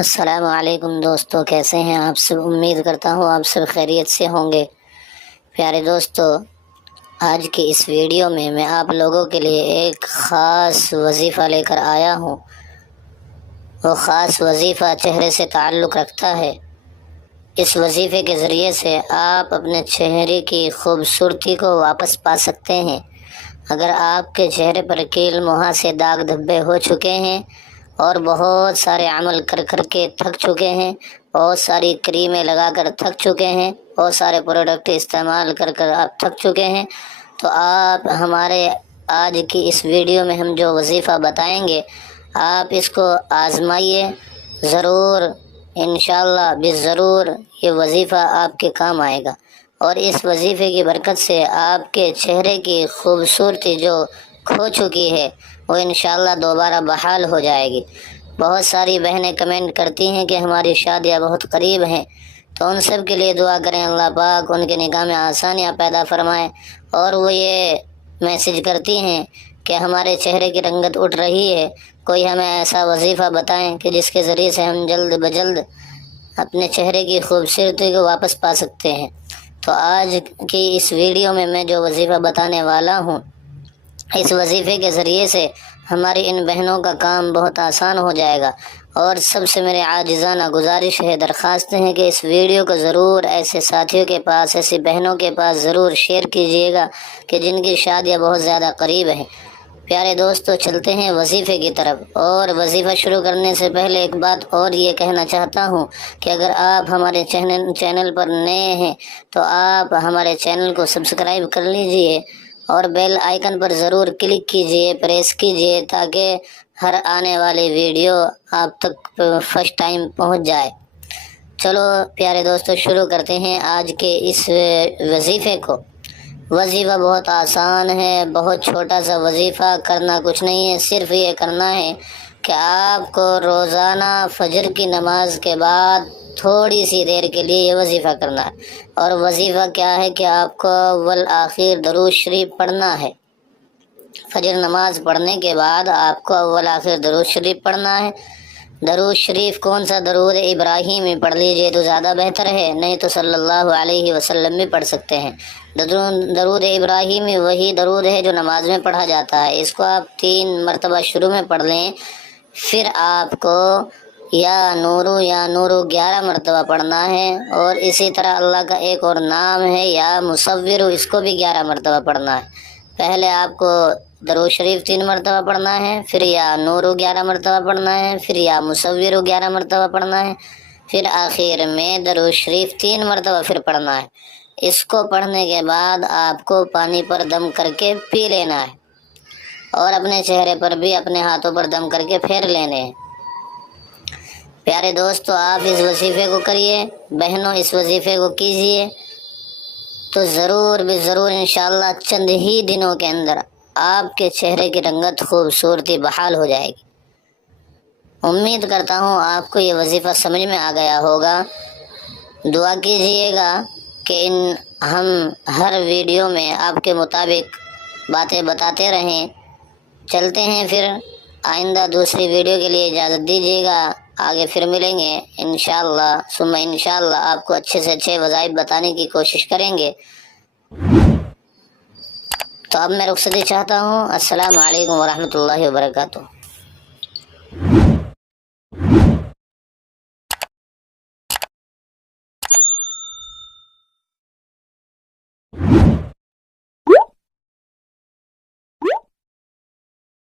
السلام علیکم دوستو، کیسے ہیں آپ سب؟ امید کرتا ہوں آپ سب خیریت سے ہوں گے۔ پیارے دوستو، آج کی اس ویڈیو میں آپ لوگوں کے لیے ایک خاص وظیفہ لے کر آیا ہوں۔ وہ خاص وظیفہ چہرے سے تعلق رکھتا ہے۔ اس وظیفے کے ذریعے سے آپ اپنے چہرے کی خوبصورتی کو واپس پا سکتے ہیں۔ اگر آپ کے چہرے پر کیل مہاسے داغ دھبے ہو چکے ہیں اور بہت سارے عمل کر کے تھک چکے ہیں، بہت ساری کریمیں لگا کر تھک چکے ہیں، بہت سارے پروڈکٹ استعمال کر آپ تھک چکے ہیں، تو آپ ہمارے آج کی اس ویڈیو میں ہم جو وظیفہ بتائیں گے، آپ اس کو آزمائیے ضرور، انشاءاللہ بالضرور یہ وظیفہ آپ کے کام آئے گا، اور اس وظیفے کی برکت سے آپ کے چہرے کی خوبصورتی جو کھو چکی ہے وہ انشاءاللہ دوبارہ بحال ہو جائے گی۔ بہت ساری بہنیں کمنٹ کرتی ہیں کہ ہماری شادیاں بہت قریب ہیں، تو ان سب کے لیے دعا کریں اللہ پاک ان کے نکاح میں آسانیاں پیدا فرمائے، اور وہ یہ میسج کرتی ہیں کہ ہمارے چہرے کی رنگت اٹھ رہی ہے، کوئی ہمیں ایسا وظیفہ بتائیں کہ جس کے ذریعے سے ہم جلد بجلد اپنے چہرے کی خوبصورتی کو واپس پا سکتے ہیں۔ تو آج کی اس ویڈیو میں جو وظیفہ بتانے والا ہوں، اس وظیفے کے ذریعے سے ہماری ان بہنوں کا کام بہت آسان ہو جائے گا، اور سب سے میرے عاجزانہ گزارش ہے، درخواست ہے کہ اس ویڈیو کو ضرور ایسے ساتھیوں کے پاس، ایسی بہنوں کے پاس ضرور شیئر کیجیے گا کہ جن کی شادیاں بہت زیادہ قریب ہیں۔ پیارے دوستو، چلتے ہیں وظیفے کی طرف، اور وظیفہ شروع کرنے سے پہلے ایک بات اور یہ کہنا چاہتا ہوں کہ اگر آپ ہمارے چینل پر نئے ہیں تو آپ ہمارے چینل کو سبسکرائب کر لیجئے اور بیل آئیکن پر ضرور کلک کیجئے، پریس کیجئے، تاکہ ہر آنے والی ویڈیو آپ تک فرسٹ ٹائم پہنچ جائے۔ چلو پیارے دوستو، شروع کرتے ہیں آج کے اس وظیفے کو۔ وظیفہ بہت آسان ہے، بہت چھوٹا سا وظیفہ، کرنا کچھ نہیں ہے، صرف یہ کرنا ہے کہ آپ کو روزانہ فجر کی نماز کے بعد تھوڑی سی دیر کے لیے یہ وظیفہ کرنا ہے۔ اور وظیفہ کیا ہے کہ آپ کو اول آخر درود شریف پڑھنا ہے۔ فجر نماز پڑھنے کے بعد آپ کو اول آخر درود شریف پڑھنا ہے۔ درود شریف کون سا؟ درود ابراہیمی پڑھ لیجئے تو زیادہ بہتر ہے، نہیں تو صلی اللہ علیہ وسلم بھی پڑھ سکتے ہیں۔ درود ابراہیمی وہی درود ہے جو نماز میں پڑھا جاتا ہے، اس کو آپ 3 مرتبہ شروع میں پڑھ لیں، پھر آپ کو یا نورو 11 مرتبہ پڑھنا ہے، اور اسی طرح اللہ کا ایک اور نام ہے یا مصور، اس کو بھی 11 مرتبہ پڑھنا ہے۔ پہلے آپ کو درود شریف 3 مرتبہ پڑھنا ہے، پھر یا نورو 11 مرتبہ پڑھنا ہے، پھر یا مصور 11 مرتبہ پڑھنا ہے، پھر آخر میں درود شریف 3 مرتبہ پھر پڑھنا ہے۔ اس کو پڑھنے کے بعد آپ کو پانی پر دم کر کے پی لینا ہے، اور اپنے چہرے پر بھی اپنے ہاتھوں پر دم کر کے پھیر لینے ہیں۔ پیارے دوستو، آپ اس وظیفے کو کریے، بہنوں اس وظیفے کو کیجیے، تو ضرور بالضرور انشاءاللہ چند ہی دنوں کے اندر آپ کے چہرے کی رنگت خوبصورتی بحال ہو جائے گی۔ امید کرتا ہوں آپ کو یہ وظیفہ سمجھ میں آ گیا ہوگا۔ دعا کیجیے گا کہ ہم ہر ویڈیو میں آپ کے مطابق باتیں بتاتے رہیں۔ چلتے ہیں پھر، آئندہ دوسری ویڈیو کے لیے اجازت دیجیے گا، آگے پھر ملیں گے انشاءاللہ ثم انشاءاللہ، آپ کو اچھے سے اچھے وظائف بتانے کی کوشش کریں گے۔ تو اب میں رخصتی چاہتا ہوں۔ السلام علیکم ورحمۃ اللہ وبرکاتہ۔